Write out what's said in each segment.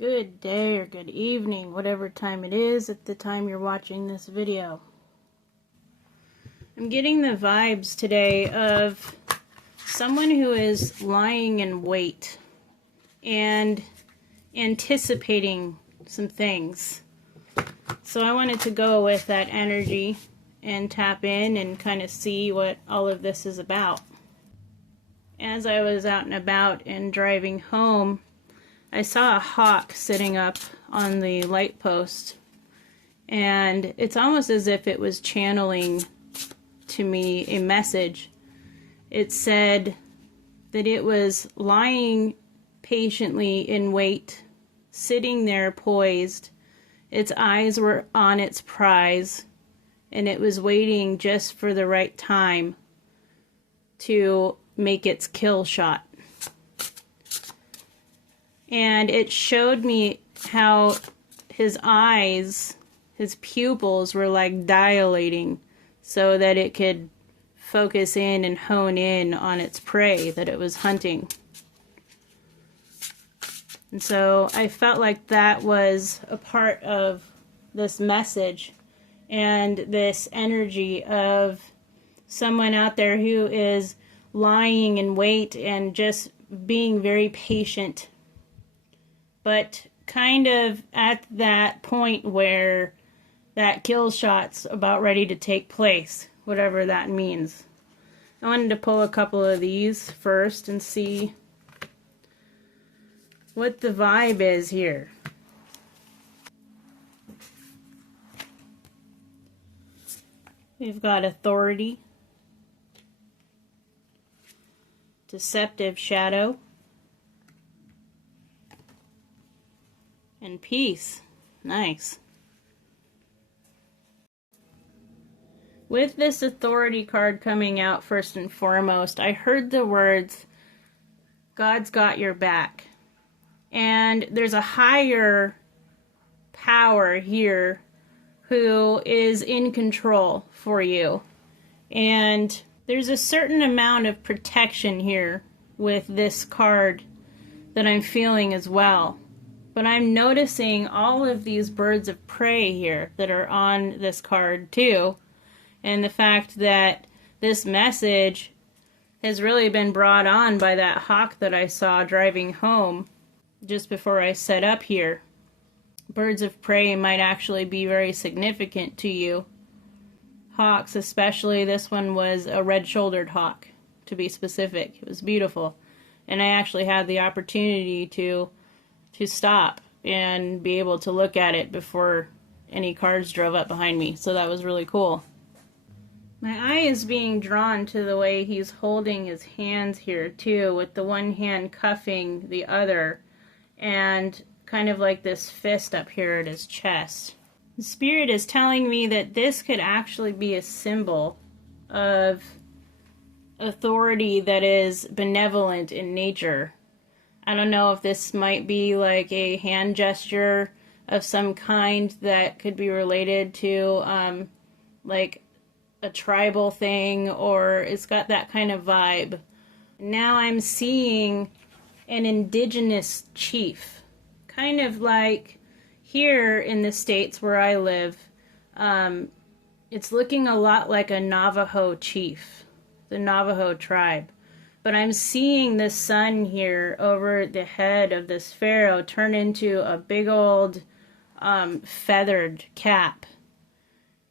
Good day or good evening, whatever time it is at the time you're watching this video. I'm getting the vibes today of someone who is lying in wait and anticipating some things. So I wanted to go with that energy and tap in and kind of see what all of this is about. As I was out and about and driving home, I saw a hawk sitting up on the light post, and it's almost as if it was channeling to me a message. It said that it was lying patiently in wait, sitting there poised. Its eyes were on its prize, and it was waiting just for the right time to make its kill shot. And it showed me how his eyes, his pupils were like dilating so that it could focus in and hone in on its prey that it was hunting. And so I felt like that was a part of this message and this energy of someone out there who is lying in wait and just being very patient, but kind of at that point where that kill shot's about ready to take place, whatever that means. I wanted to pull a couple of these first and see what the vibe is here. We've got authority, deceptive shadow, and peace. Nice. With this authority card coming out first and foremost, I heard the words, God's got your back. And there's a higher power here who is in control for you. And there's a certain amount of protection here with this card that I'm feeling as well. But I'm noticing all of these birds of prey here that are on this card too. And the fact that this message has really been brought on by that hawk that I saw driving home just before I set up here. Birds of prey might actually be very significant to you. Hawks especially, this one was a red-shouldered hawk, to be specific. It was beautiful. And I actually had the opportunity to stop and be able to look at it before any cars drove up behind me. So that was really cool. My eye is being drawn to the way he's holding his hands here too, with the one hand cuffing the other and kind of like this fist up here at his chest. The spirit is telling me that this could actually be a symbol of authority that is benevolent in nature. I don't know if this might be like a hand gesture of some kind that could be related to like a tribal thing, or it's got that kind of vibe. Now I'm seeing an indigenous chief, kind of like here in the States where I live. It's looking a lot like a Navajo chief, the Navajo tribe. But I'm seeing the sun here over the head of this pharaoh turn into a big old feathered cap.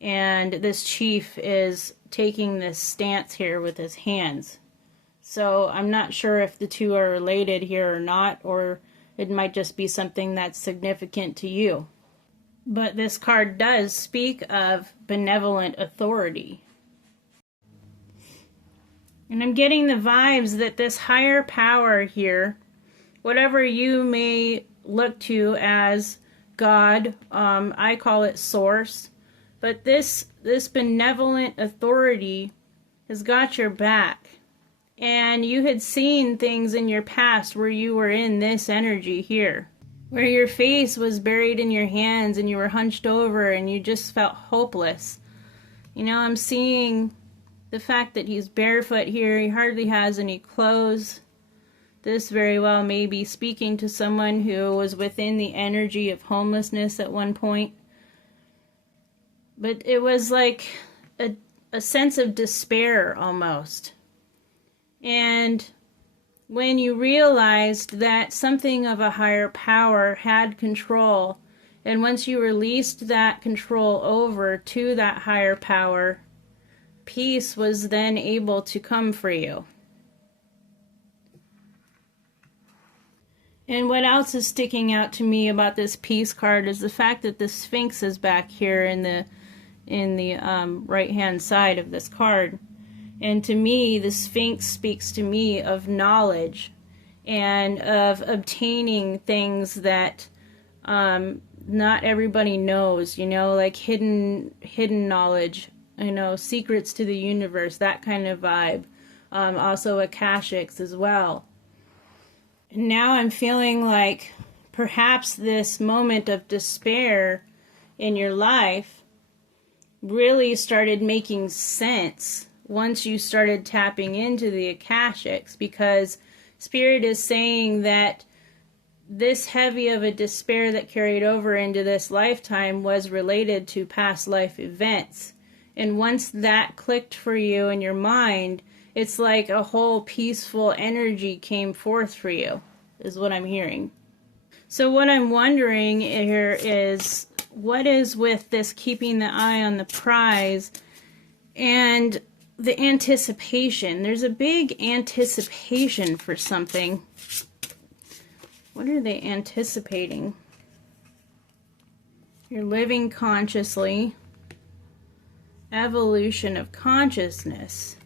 And this chief is taking this stance here with his hands. So I'm not sure if the two are related here or not, or it might just be something that's significant to you. But this card does speak of benevolent authority. And I'm getting the vibes that this higher power here, whatever you may look to as God, I call it source, but this benevolent authority has got your back. And you had seen things in your past where you were in this energy here, where your face was buried in your hands and you were hunched over and you just felt hopeless. You know, I'm seeing the fact that he's barefoot here, he hardly has any clothes. This very well may be speaking to someone who was within the energy of homelessness at one point. But it was like a sense of despair almost. And when you realized that something of a higher power had control, and once you released that control over to that higher power, peace was then able to come for you. And what else is sticking out to me about this peace card is the fact that the Sphinx is back here in the right hand side of this card. And to me, the Sphinx speaks to me of knowledge and of obtaining things that not everybody knows, you know, like hidden knowledge, you know, secrets to the universe, that kind of vibe. Also Akashics as well. And now I'm feeling like perhaps this moment of despair in your life really started making sense once you started tapping into the Akashics, because Spirit is saying that this heavy of a despair that carried over into this lifetime was related to past life events. And once that clicked for you in your mind, it's like a whole peaceful energy came forth for you, is what I'm hearing. So what I'm wondering here is, what is with this keeping the eye on the prize and the anticipation? There's a big anticipation for something. What are they anticipating? You're living consciously. Evolution of consciousness.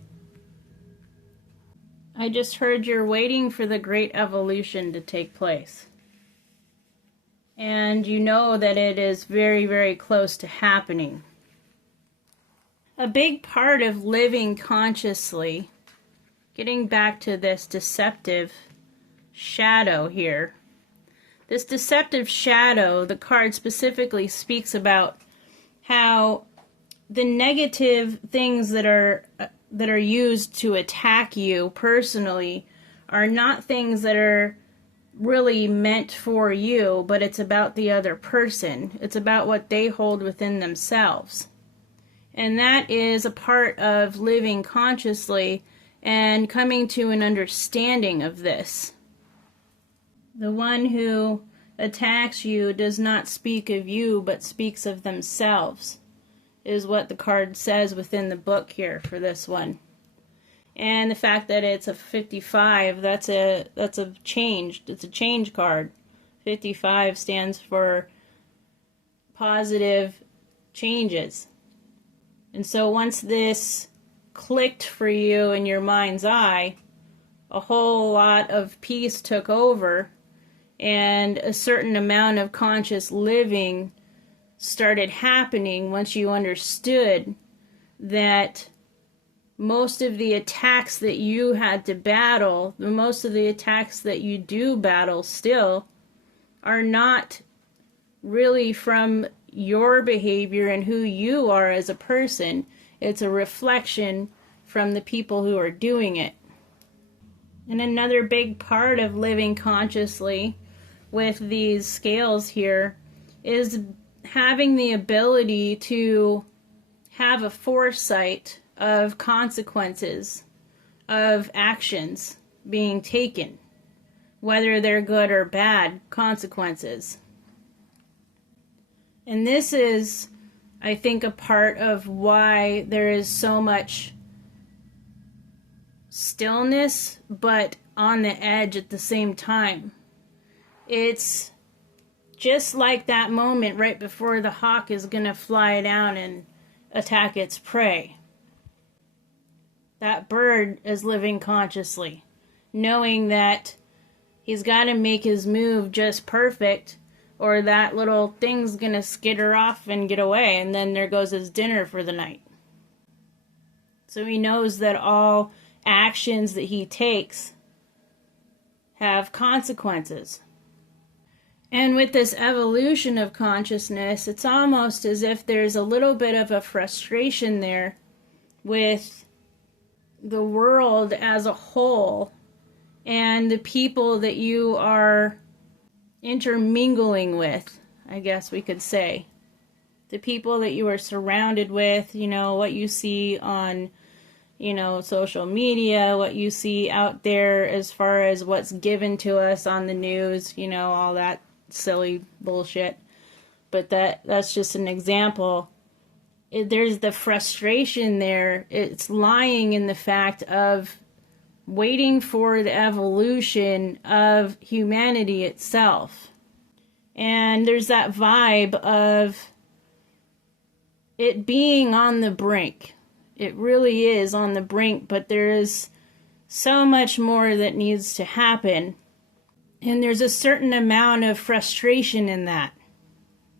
I just heard you're waiting for the great evolution to take place. And you know that it is very, very close to happening. A big part of living consciously, getting back to this deceptive shadow here. This deceptive shadow, the card specifically speaks about how the negative things that are used to attack you personally are not things that are really meant for you, but it's about the other person. It's about what they hold within themselves. And that is a part of living consciously and coming to an understanding of this. The one who attacks you does not speak of you, but speaks of themselves, is what the card says within the book here for this one. And the fact that it's a 55, that's a change. It's a change card. 55 stands for positive changes. And so once this clicked for you in your mind's eye, a whole lot of peace took over, and a certain amount of conscious living started happening once you understood that most of the attacks that you had to battle, most of the attacks that you do battle still, are not really from your behavior and who you are as a person. It's a reflection from the people who are doing it. And another big part of living consciously with these scales here is having the ability to have a foresight of consequences of actions being taken, whether they're good or bad consequences. And this is, I think, a part of why there is so much stillness, but on the edge at the same time. It's just like that moment right before the hawk is going to fly down and attack its prey. That bird is living consciously, knowing that he's got to make his move just perfect, or that little thing's going to skitter off and get away, and then there goes his dinner for the night. So he knows that all actions that he takes have consequences. And with this evolution of consciousness, it's almost as if there's a little bit of a frustration there with the world as a whole and the people that you are intermingling with, I guess we could say. The people that you are surrounded with, you know, what you see on, you know, social media, what you see out there as far as what's given to us on the news, you know, all that silly bullshit. But that's just an example. There's the frustration there. It's lying in the fact of waiting for the evolution of humanity itself. And there's that vibe of it being on the brink. It really is on the brink, but there is so much more that needs to happen. And there's a certain amount of frustration in that.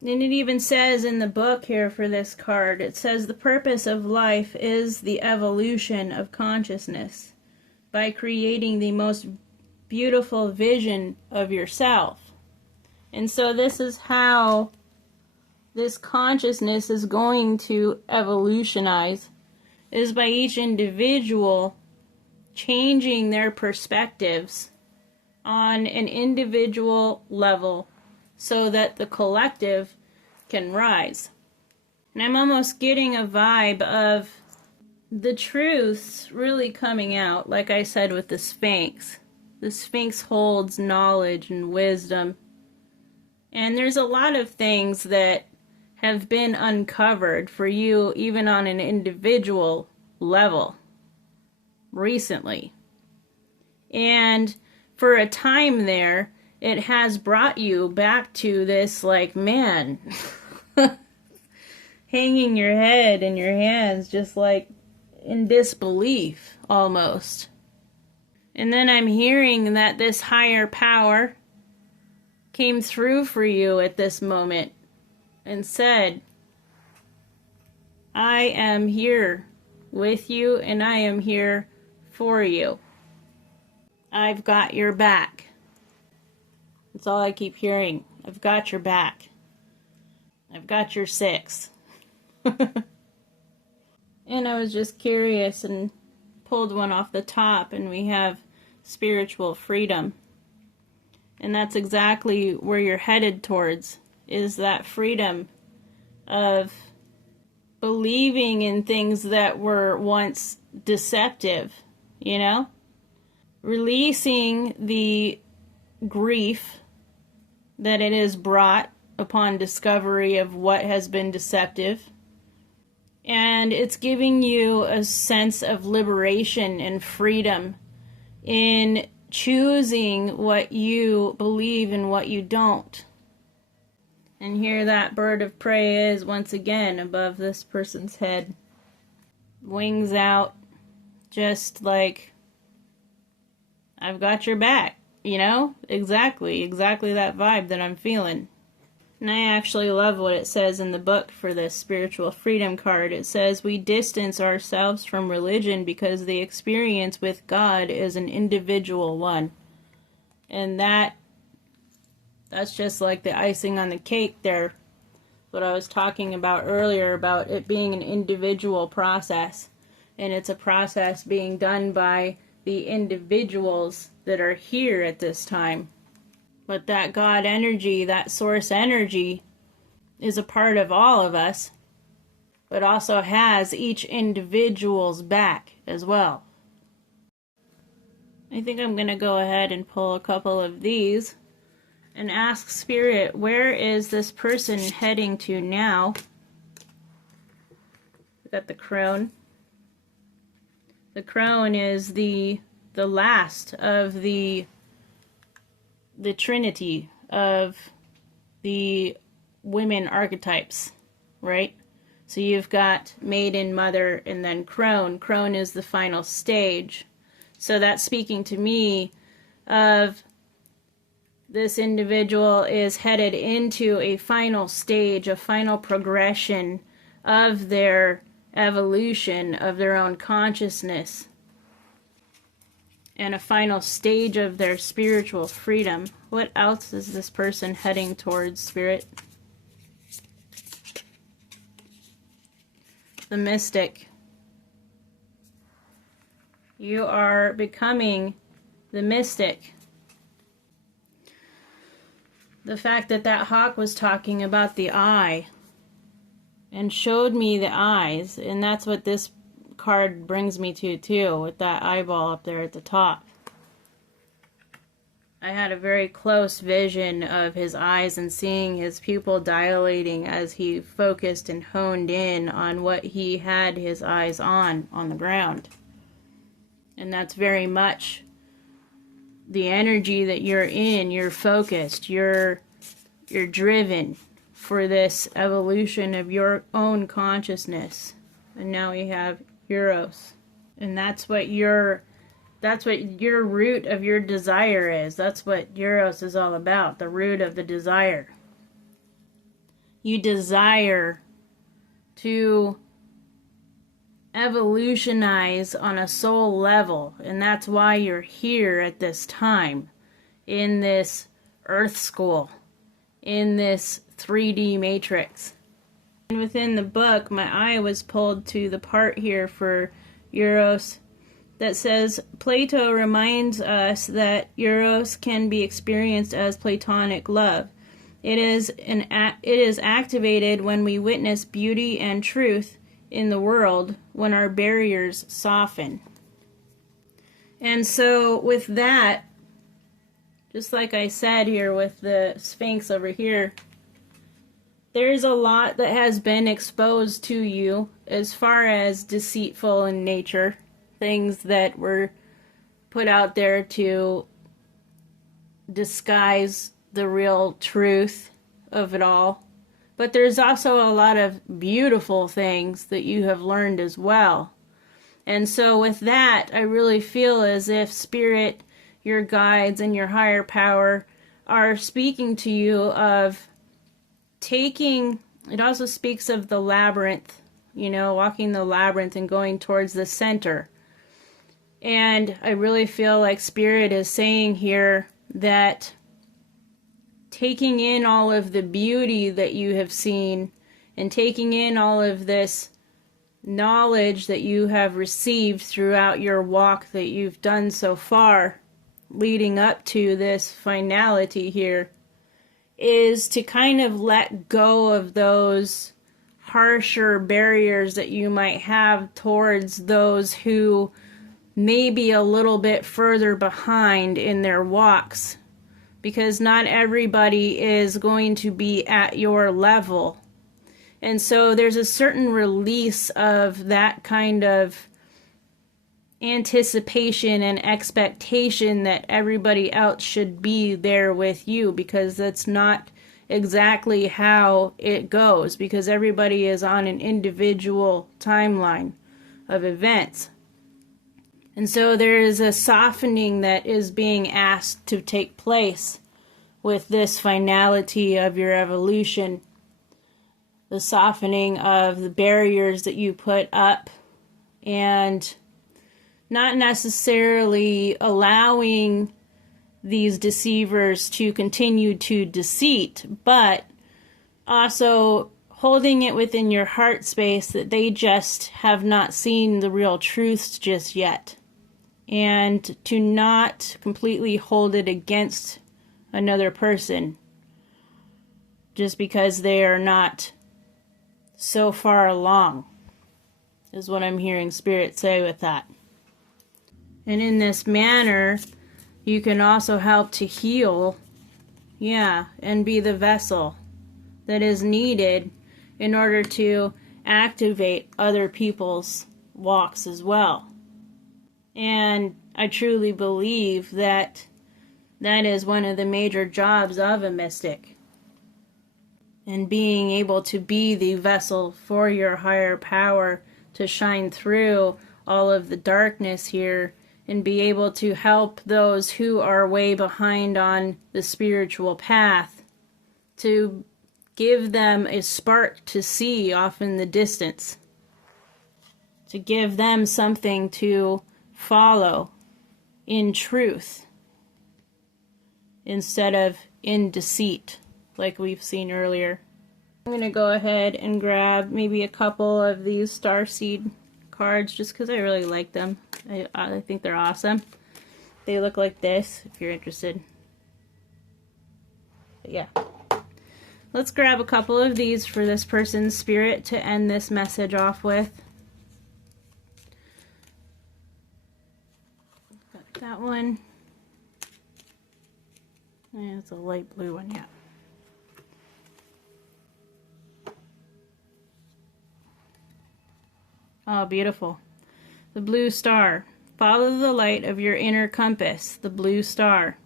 And it even says in the book here for this card, it says the purpose of life is the evolution of consciousness by creating the most beautiful vision of yourself. And so this is how this consciousness is going to evolutionize, is by each individual changing their perspectives on an individual level so that the collective can rise. And I'm almost getting a vibe of the truths really coming out, like I said with the Sphinx. The Sphinx holds knowledge and wisdom. And there's a lot of things that have been uncovered for you, even on an individual level, recently. And for a time there, it has brought you back to this, like, man, hanging your head in your hands, just like in disbelief almost. And then I'm hearing that this higher power came through for you at this moment and said, I am here with you and I am here for you. I've got your back. That's all I keep hearing. I've got your back. I've got your 6. And I was just curious and pulled one off the top, and we have spiritual freedom. And that's exactly where you're headed towards, is that freedom of believing in things that were once deceptive, you know? Releasing the grief that it is brought upon discovery of what has been deceptive. And it's giving you a sense of liberation and freedom in choosing what you believe and what you don't. And here that bird of prey is once again above this person's head. Wings out, just like, I've got your back. You know, exactly that vibe that I'm feeling. And I actually love what it says in the book for this spiritual freedom card. It says, we distance ourselves from religion because the experience with God is an individual one. And that's just like the icing on the cake there. What I was talking about earlier about it being an individual process. And it's a process being done by the individuals that are here at this time. But that God energy, that source energy, is a part of all of us, but also has each individual's back as well. I think I'm going to go ahead and pull a couple of these and ask Spirit, where is this person heading to now? We got the crone. The crone is the last of the trinity of the women archetypes, right? So you've got maiden, mother, and then crone. Crone is the final stage. So that's speaking to me of this individual is headed into a final stage, a final progression of their evolution, of their own consciousness, and a final stage of their spiritual freedom. What else is this person heading towards, Spirit? The mystic. You are becoming the mystic. The fact that that hawk was talking about the eye and showed me the eyes, and that's what this card brings me to too, with that eyeball up there at the top. I had a very close vision of his eyes and seeing his pupil dilating as he focused and honed in on what he had his eyes on the ground. And that's very much the energy that you're in. You're focused, you're driven for this evolution of your own consciousness. And now we have Eros. And that's what your root of your desire is. That's what Eros is all about, the root of the desire. You desire to evolutionize on a soul level, and that's why you're here at this time, in this earth school, in this 3D matrix. And within the book, my eye was pulled to the part here for Eros that says, Plato reminds us that Eros can be experienced as platonic love. It is activated when we witness beauty and truth in the world, when our barriers soften. And so with that, just like I said here with the Sphinx over here, there's a lot that has been exposed to you as far as deceitful in nature, things that were put out there to disguise the real truth of it all. But there's also a lot of beautiful things that you have learned as well. And so with that, I really feel as if Spirit, your guides, and your higher power are speaking to you of taking, it also speaks of the labyrinth, walking the labyrinth and going towards the center. And I really feel like Spirit is saying here that taking in all of the beauty that you have seen and taking in all of this knowledge that you have received throughout your walk that you've done so far, leading up to this finality here, is to kind of let go of those harsher barriers that you might have towards those who may be a little bit further behind in their walks, because not everybody is going to be at your level. And so there's a certain release of that kind of anticipation and expectation that everybody else should be there with you, because that's not exactly how it goes, because everybody is on an individual timeline of events. And so there is a softening that is being asked to take place with this finality of your evolution. The softening of the barriers that you put up, and not necessarily allowing these deceivers to continue to deceit, but also holding it within your heart space that they just have not seen the real truths just yet. And to not completely hold it against another person just because they are not so far along, is what I'm hearing Spirit say with that. And in this manner, you can also help to heal, and be the vessel that is needed in order to activate other people's walks as well. And I truly believe that that is one of the major jobs of a mystic. And being able to be the vessel for your higher power to shine through all of the darkness here and be able to help those who are way behind on the spiritual path, to give them a spark to see off in the distance, to give them something to follow in truth instead of in deceit, like we've seen earlier. I'm going to go ahead and grab maybe a couple of these starseed cards just because I really like them. I think they're awesome. They look like this, if you're interested. But yeah. Let's grab a couple of these for this person's spirit to end this message off with. Got that one. And it's a light blue one, yeah. Oh, beautiful. The blue star. Follow the light of your inner compass, the blue star.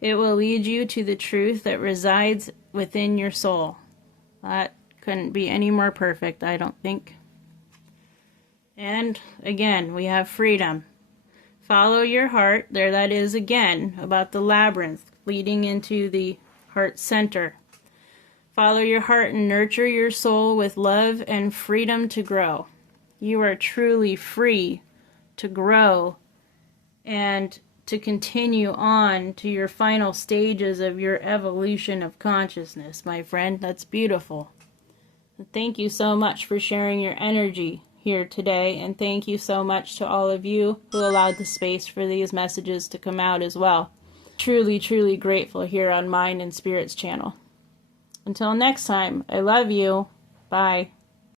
It will lead you to the truth that resides within your soul. That couldn't be any more perfect, I don't think. And again, we have freedom. Follow your heart. There that is again about the labyrinth leading into the heart center. Follow your heart and nurture your soul with love and freedom to grow. You are truly free to grow and to continue on to your final stages of your evolution of consciousness, my friend. That's beautiful. Thank you so much for sharing your energy here today, and thank you so much to all of you who allowed the space for these messages to come out as well. Truly, truly grateful here on Mind and Spirits channel. Until next time, I love you. Bye.